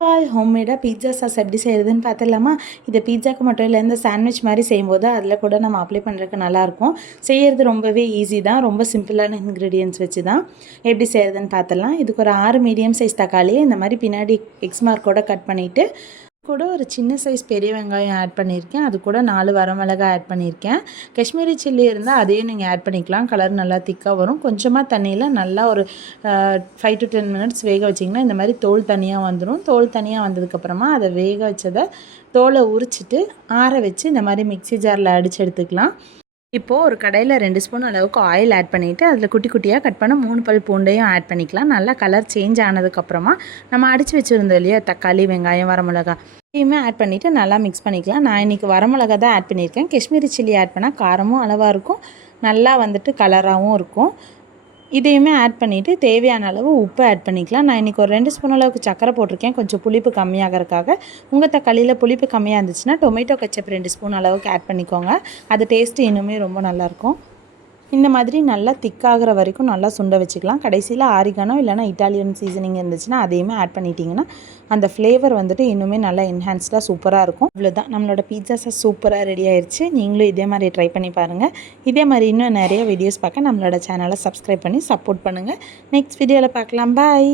ஹோம்மேடாக pizza sauce எப்படி செய்கிறதுன்னு பார்த்துடலாமா? இதை பீட்சாக்கு மட்டும் இல்லை, இந்த சாண்ட்விச் மாதிரி செய்யும்போது அதில் கூட நம்ம அப்ளை பண்ணுறதுக்கு நல்லாயிருக்கும். செய்கிறது ரொம்பவே ஈஸி தான். ரொம்ப சிம்பிளான இன்க்ரீடியன்ட்ஸ் வச்சு தான் எப்படி செய்கிறதுன்னு பார்த்துடலாம். இதுக்கு ஒரு 6 மீடியம் சைஸ் தக்காளியை இந்த மாதிரி பின்னாடி எக்ஸ் மார்க்கோட கட் பண்ணிவிட்டு கூட ஒரு சின்ன சைஸ் பெரிய வெங்காயம் ஆட் பண்ணியிருக்கேன். அது கூட 4 வரமிளகாய் ஆட் பண்ணியிருக்கேன். காஷ்மீரி சில்லி இருந்தால் அதையும் நீங்கள் ஆட் பண்ணிக்கலாம். கலர் நல்லா திக்காக வரும். கொஞ்சமாக தண்ணியில் நல்லா ஒரு 5 to 10 மினிட்ஸ் வேக வச்சிங்கன்னா இந்த மாதிரி தோல் தனியாக வந்துடும். தோல் தனியாக வந்ததுக்கப்புறமா அதை வேக வச்சதை தோலை உரிச்சிட்டு ஆற வச்சு இந்த மாதிரி மிக்ஸி ஜாரில் அடித்து எடுத்துக்கலாம். இப்போது ஒரு கடையில் 2 ஸ்பூன் அளவுக்கு ஆயில் ஆட் பண்ணிவிட்டு அதில் குட்டி குட்டியாக கட் பண்ண 3 பல் பூண்டையும் ஆட் பண்ணிக்கலாம். நல்லா கலர் சேஞ்ச் ஆனதுக்கப்புறமா நம்ம அடித்து வச்சுருந்தோம் இல்லையா தக்காளி, வெங்காயம், வரமிளகா இதையுமே ஆட் பண்ணிவிட்டு நல்லா மிக்ஸ் பண்ணிக்கலாம். நான் இன்றைக்கி வரமிளகா தான் ஆட் பண்ணியிருக்கேன். காஷ்மீரி சில்லி ஆட் பண்ணால் காரமும் அளவாக இருக்கும், நல்லா கலராகவும் இருக்கும். இதையுமே ஆட் பண்ணிவிட்டு தேவையான அளவு உப்பு ஆட் பண்ணிக்கலாம். நான் இன்றைக்கி ஒரு 2 ஸ்பூன் அளவுக்கு சக்கரை போட்டிருக்கேன், கொஞ்சம் புளிப்பு கம்மியாகிறதுக்காக. உங்கள் தக்காளியில் புளிப்பு கம்மியாக இருந்துச்சுன்னா டொமேட்டோ கெச்சப் 2 ஸ்பூன் அளவுக்கு ஆட் பண்ணிக்கோங்க. அது டேஸ்ட்டு இன்னுமே ரொம்ப நல்லாயிருக்கும். இந்த மாதிரி நல்லா திக்காகிற வரைக்கும் நல்லா சுண்ட வச்சுக்கலாம். கடைசியில் ஆரிகானோ இல்லைனா இட்டாலியன் சீசனிங் இருந்துச்சுன்னா அதையுமே ஆட் பண்ணிட்டீங்கன்னா அந்த ஃப்ளேவர் இன்னுமே நல்லா என்ஹான்ஸ்டாக சூப்பராக இருக்கும். அவ்வளோதான், நம்மளோட பீட்சா சாஸ் சூப்பராக ரெடி ஆயிடுச்சு. நீங்களும் இதே மாதிரி ட்ரை பண்ணி பாருங்கள். இதே மாதிரி இன்னும் நிறைய வீடியோஸ் பார்க்க நம்மளோட சேனலை சப்ஸ்கிரைப் பண்ணி சப்போர்ட் பண்ணுங்கள். நெக்ஸ்ட் வீடியோவில் பார்க்கலாம். பாய்.